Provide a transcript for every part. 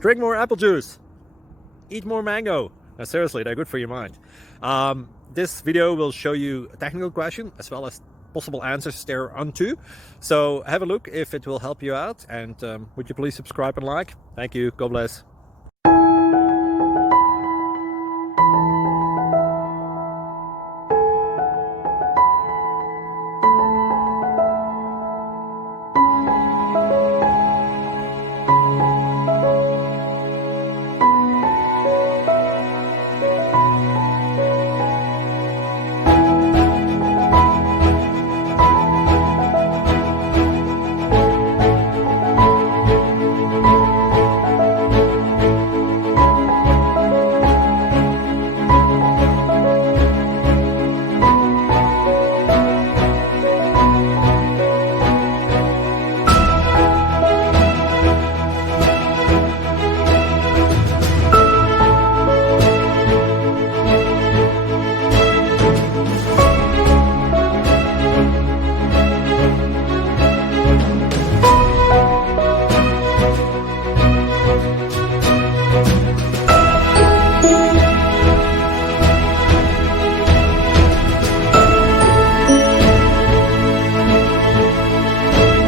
Drink more apple juice. Eat more mango. No, seriously, they're good for your mind. This video will show you a technical question as well as possible answers thereunto. So have a look if it will help you out, and would you please subscribe and like? Thank you. God bless.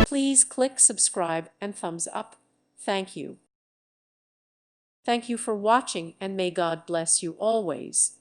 Please click subscribe and thumbs up. Thank you. Thank you for watching, and may God bless you always.